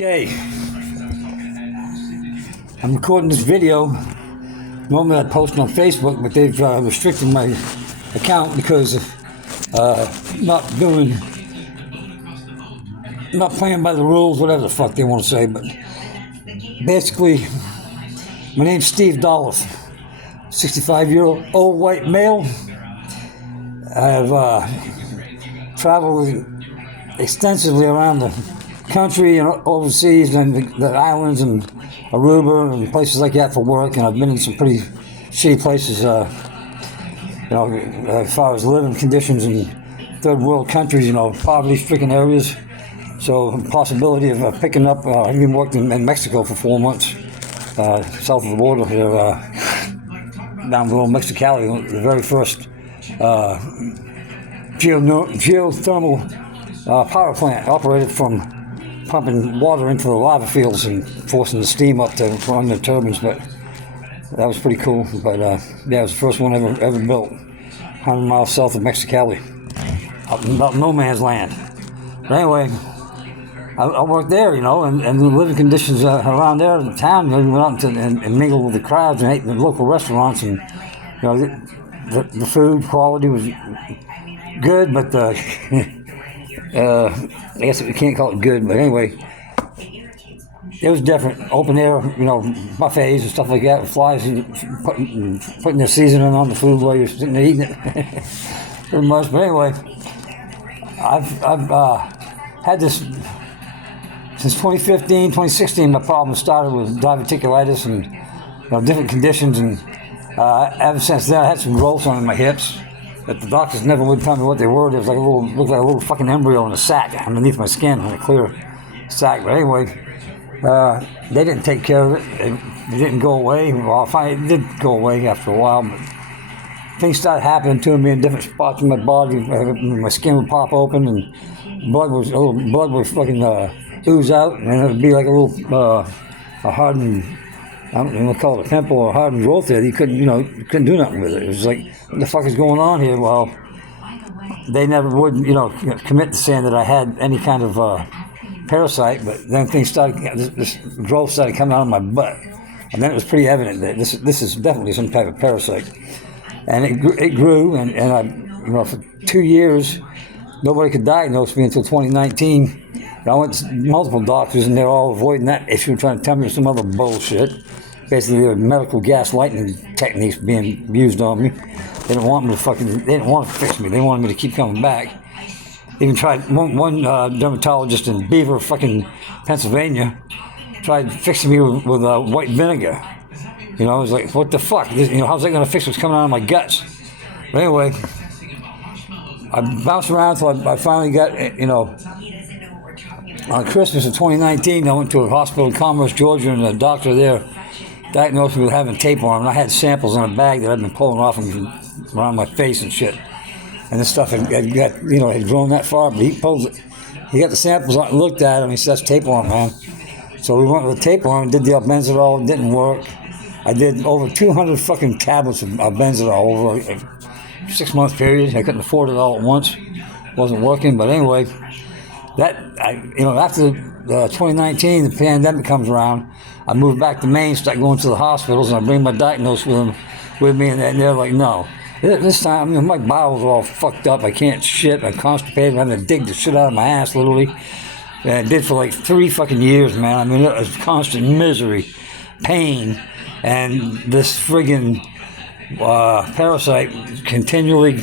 Okay, I'm recording this video. Normally I'd post it on Facebook, but they've restricted my account because of not playing by the rules, whatever the fuck they want to say. But basically, my name's Steve Dolph, 65-year-old white male. I've traveled extensively around the country and overseas and the islands and Aruba and places like that for work, and I've been in some pretty shitty places, as far as living conditions in third world countries, poverty-stricken areas. So possibility of picking up, I've been working in Mexico for 4 months, south of the border here, down below Mexicali, the very first geothermal power plant operated from pumping water into the lava fields and forcing the steam up to run the turbines. But that was pretty cool. But it was the first one ever built, 100 miles south of Mexicali, up in about no man's land. But anyway, I worked there, and the living conditions around there in the town. We went out and mingled with the crowds and ate in the local restaurants, and the food quality was good, but I guess we can't call it good, but anyway, it was different. Open air, buffets and stuff like that, with flies and putting their seasoning on the food while you're sitting there eating it. Pretty much. But anyway, I've had this since 2015, 2016. My problem started with diverticulitis and different conditions, and ever since then I had some growths on my hips that the doctors never would tell me what they were. It was looked like a little fucking embryo in a sack underneath my skin, in a clear sack. But anyway, they didn't take care of it. It didn't go away. Well, finally, it did go away after a while, but things started happening to me in different spots in my body. My skin would pop open, and blood would fucking ooze out, and it would be like a little a hardened, I don't know, call it a pimple or a hardened growth there. You couldn't do nothing with it. It was like, what the fuck is going on here? Well, they never would, commit to saying that I had any kind of parasite, but then things started, this growth started coming out of my butt, and then it was pretty evident that this is definitely some type of parasite. And it grew, and I, for 2 years, nobody could diagnose me until 2019. I went to multiple doctors, and they're all avoiding that issue, trying to tell me some other bullshit. Basically, there were medical gaslighting techniques being used on me. They didn't want me to they didn't want to fix me. They wanted me to keep coming back. Even tried, one dermatologist in Beaver, fucking Pennsylvania, tried fixing me with white vinegar. I was like, what the fuck? How's that going to fix what's coming out of my guts? But anyway, I bounced around until I finally got, on Christmas of 2019, I went to a hospital in Commerce, Georgia, and the doctor there diagnosed me with having tapeworm. And I had samples in a bag that I'd been pulling off around my face and shit. And this stuff had grown that far, but he got the samples out and looked at it, and he said, that's tapeworm, man. So we went with tapeworm and did the albendazole. It didn't work. I did over 200 fucking tablets of albendazole over a 6-month period. I couldn't afford it all at once. It wasn't working, but anyway, after 2019, the pandemic comes around, I moved back to Maine, start going to the hospitals, and I bring my diagnosis with me, and they're like, no. This time, my bowels are all fucked up. I can't shit. I'm constipated. I'm having to dig the shit out of my ass, literally. And I did for like 3 fucking years, man. It was constant misery, pain, and this friggin' parasite continually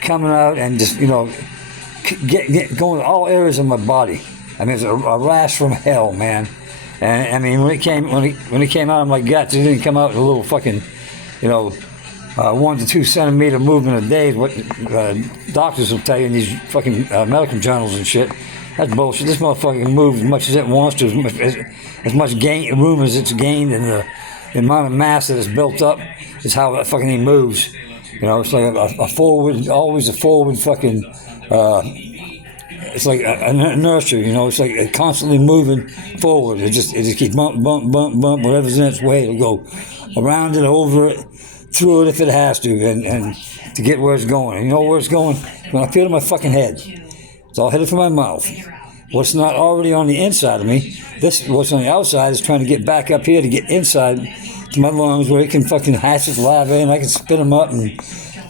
coming out and just, get going to all areas of my body. It's a rash from hell, man. And when it came out of my guts, it didn't come out in a little fucking, 1 to 2 centimeter movement a day. What doctors will tell you in these fucking medical journals and shit. That's bullshit. This motherfucker moves as much as it wants to, as much room as it's gained, and the amount of mass that is built up is how that fucking thing moves. It's like always a forward fucking. It's like an inertia, it's like constantly moving forward. It just keeps bump, whatever's in its way, it'll go around it, over it, through it if it has to, and to get where it's going. And you know where it's going? When I feel to my fucking head. So I'll hit it from my mouth. what's not already on the inside of me. This, what's on the outside, is trying to get back up here to get inside to my lungs where it can fucking hatch its larvae and I can spit them up and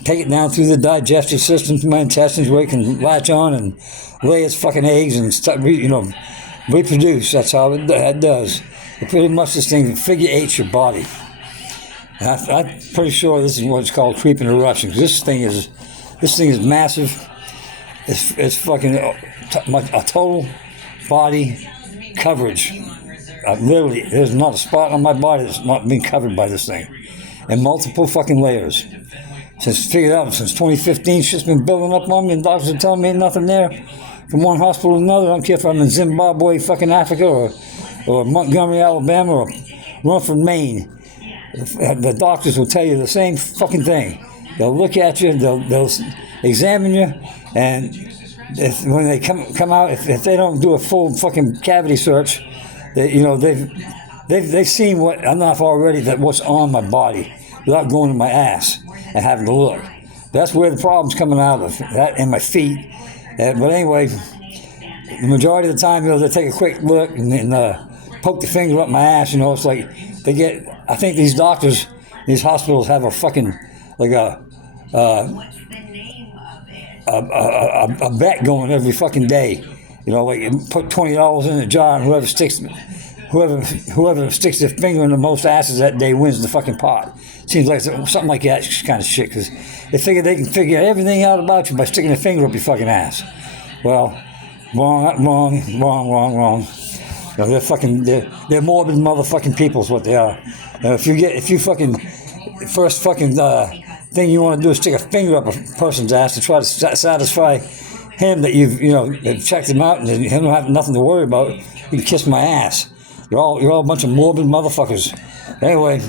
take it down through the digestive system to my intestines where it can latch on and lay its fucking eggs and start, reproduce. That's how it does. It pretty much this thing figure eights your body. And I'm pretty sure this is what's called creeping eruption. This thing is massive. It's fucking a total body coverage. Literally, there's not a spot on my body that's not being covered by this thing, and multiple fucking layers. Since 2015, shit's been building up on me, and doctors are telling me ain't nothing there. From one hospital to another, I don't care if I'm in Zimbabwe, fucking Africa, or Montgomery, Alabama, or Rumford, Maine. The doctors will tell you the same fucking thing. They'll look at you, they'll examine you, and when they come out, if they don't do a full fucking cavity search, they've seen what enough already that what's on my body without going to my ass and having to look. That's where the problem's coming out of, that and my feet. But anyway, the majority of the time, they take a quick look and poke the finger up my ass. It's like they get. I think these doctors, these hospitals have a fucking like a bet going every fucking day. Like put $20 in a jar, and whoever sticks their finger in the most asses that day wins the fucking pot. Seems like something like that kind of shit, because they figure they can figure everything out about you by sticking their finger up your fucking ass. Well, wrong. They're morbid motherfucking people is what they are. If you fucking first fucking thing you want to do is stick a finger up a person's ass to try to satisfy him that you've checked him out and he don't have nothing to worry about, you can kiss my ass. You're all a bunch of morbid motherfuckers. Anyway,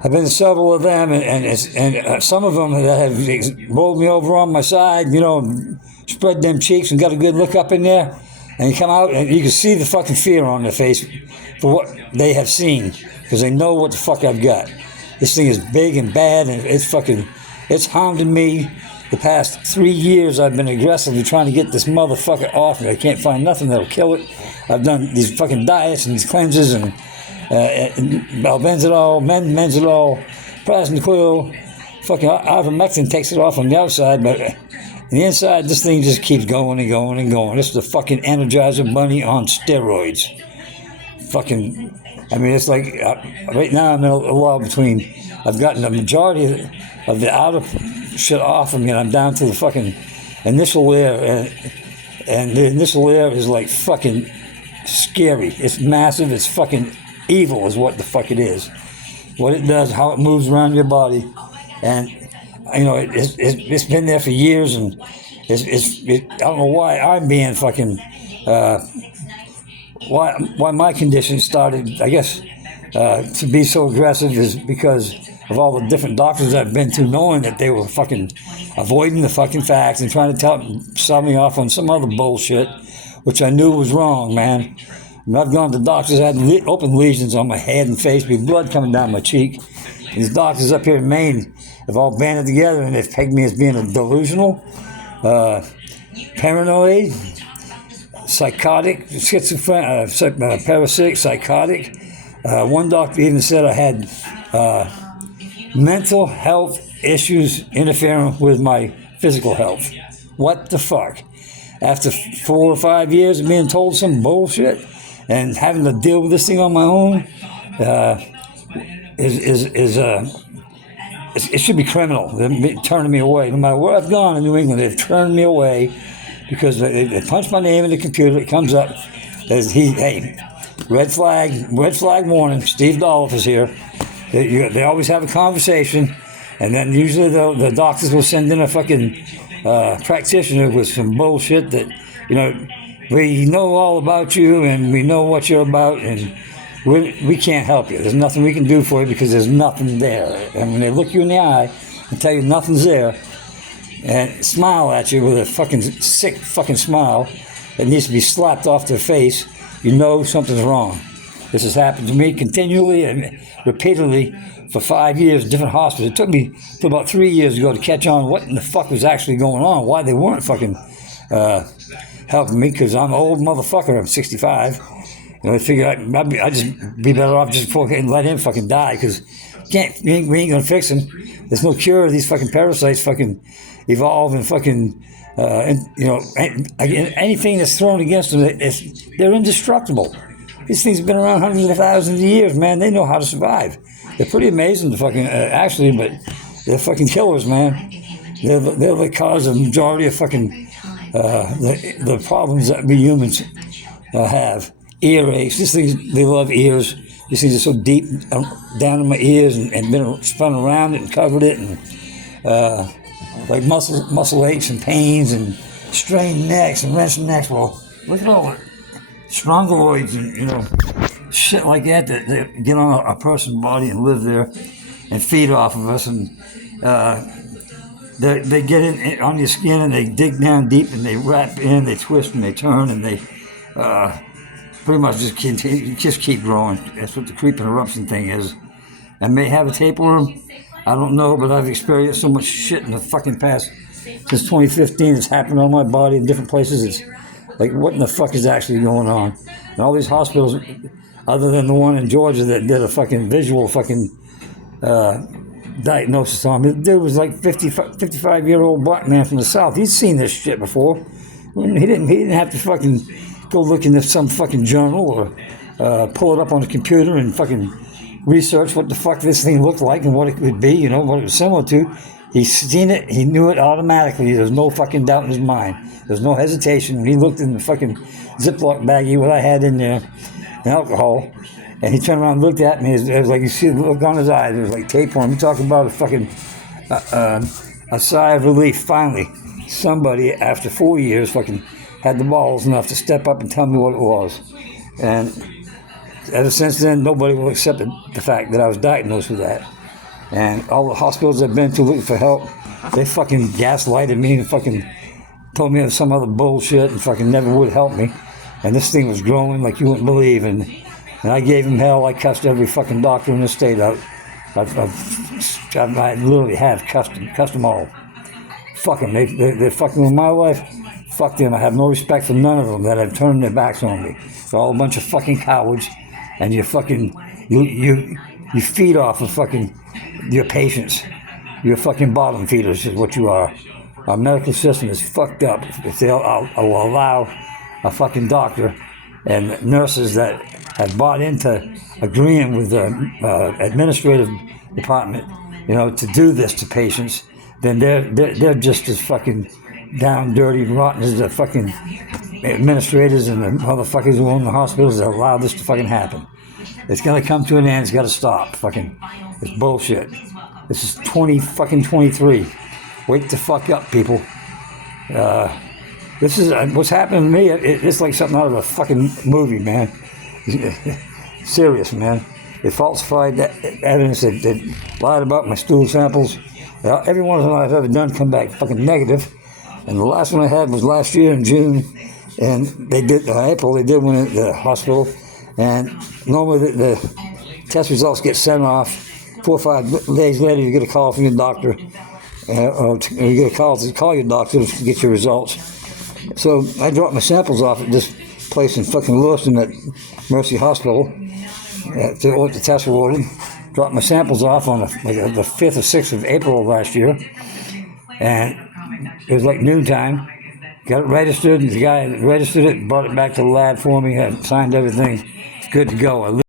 I've been to several of them, and some of them that have rolled me over on my side, spread them cheeks and got a good look up in there, and you come out and you can see the fucking fear on their face for what they have seen, because they know what the fuck I've got. This thing is big and bad, and it's hounding me. The past 3 years, I've been aggressively trying to get this motherfucker off me. I can't find nothing that'll kill it. I've done these fucking diets and these cleanses and albendazole, menzolol, plasmaclil, fucking ivermectin takes it off on the outside, but on the inside, this thing just keeps going and going and going. This is the fucking Energizer Bunny on steroids. Fucking, it's like, right now I'm in a lull between, I've gotten the majority of the outer shit off of me, and I'm down to the fucking initial layer, and the initial layer is like fucking scary. It's massive, it's fucking evil is what the fuck it is. What it does, how it moves around your body, and it's been there for years, and I don't know why I'm being fucking why my condition started, I guess, to be so aggressive is because of all the different doctors I've been to, knowing that they were fucking avoiding the fucking facts and trying to sell me off on some other bullshit, which I knew was wrong, man. And I've gone to doctors that had open lesions on my head and face with blood coming down my cheek. And these doctors up here in Maine have all banded together and they've pegged me as being a delusional, paranoid, psychotic, schizophrenic, parasitic, psychotic. One doctor even said I had mental health issues interfering with my physical health. What the fuck? After 4 or 5 years of being told some bullshit and having to deal with this thing on my own, it should be criminal. They're turning me away. No matter where I've gone in New England, they've turned me away because they punch my name in the computer. It comes up as red flag warning. Steve Dolph is here. They always have a conversation, and then usually the doctors will send in a fucking practitioner with some bullshit that, we know all about you and we know what you're about, and we can't help you. There's nothing we can do for you because there's nothing there. And when they look you in the eye and tell you nothing's there, and smile at you with a fucking sick fucking smile that needs to be slapped off their face, you know something's wrong. This has happened to me continually and repeatedly for 5 years, different hospitals. It took me till about 3 years ago to catch on what in the fuck was actually going on, why they weren't fucking helping me because I'm an old motherfucker. I'm 65. I figure I'd just be better off just fucking let him fucking die because we ain't gonna fix him. There's no cure. These fucking parasites fucking evolve and fucking anything that's thrown against them, they're indestructible. These things have been around hundreds of thousands of years, man. They know how to survive. They're pretty amazing to fucking actually, but they're fucking killers, man. They're the cause of the majority of fucking the problems that we humans have. Earaches. These things, they love ears. These things are so deep down in my ears and been spun around it and covered it and like muscle aches and pains and strained necks and wrenched necks. Well, look at all the strongyloids and shit like that get on a person's body and live there and feed off of us, and they get in on your skin and they dig down deep and they wrap in, they twist and they turn and they pretty much just keep growing. That's what the creep interruption thing is. I may have a tapeworm, I don't know, but I've experienced so much shit in the fucking past since 2015. It's happened on my body in different places. It's like, what in the fuck is actually going on? And all these hospitals, other than the one in Georgia that did a fucking visual fucking diagnosis on me. The dude was like 55-year-old black man from the South. He's seen this shit before. He didn't have to fucking go look into some fucking journal or pull it up on the computer and fucking research what the fuck this thing looked like and what it could be, what it was similar to. He's seen it, he knew it automatically. There's no fucking doubt in his mind. There's no hesitation. When he looked in the fucking Ziploc baggie, what I had in there, and alcohol, and he turned around and looked at me. It was like, you see the look on his eyes. It was like tapeworm. You talking about a fucking a sigh of relief. Finally, somebody after 4 years fucking had the balls enough to step up and tell me what it was. And ever since then, nobody will accept the fact that I was diagnosed with that. And all the hospitals I've been to looking for help, they fucking gaslighted me and fucking told me some other bullshit and fucking never would help me. And this thing was growing like you wouldn't believe. And I gave him hell. I cussed every fucking doctor in the state out. I literally have cussed them all. Fuck them. They're fucking with my life. Fuck them. I have no respect for none of them that have turned their backs on me. They're all a bunch of fucking cowards. And you fucking, you feed off of fucking your patients. You're fucking bottom feeders is what you are. Our medical system is fucked up. If they'll allow a fucking doctor and nurses that have bought into agreeing with the administrative department, to do this to patients, then they're just as fucking down, dirty, rotten as the fucking administrators and the motherfuckers who own the hospitals that allow this to fucking happen. It's gonna come to an end. It's gotta stop. Fucking, it's bullshit. This is 2023. Wake the fuck up, people. This is what's happening to me. It's like something out of a fucking movie, man. Serious, man. They falsified that evidence. They lied about my stool samples. Every one of them I've ever done come back fucking negative. And the last one I had was last year in June, and they did April. They did one at the hospital, and normally the test results get sent off. 4 or 5 days later, you get a call from your doctor, or you get a call to call your doctor to get your results. So I dropped my samples off at this place in fucking Lewiston at Mercy Hospital. The test were ordered. Dropped my samples off on the 5th or 6th of April of last year, and it was like noontime. Got it registered, and the guy registered it, brought it back to the lab for me, had signed everything. It's good to go.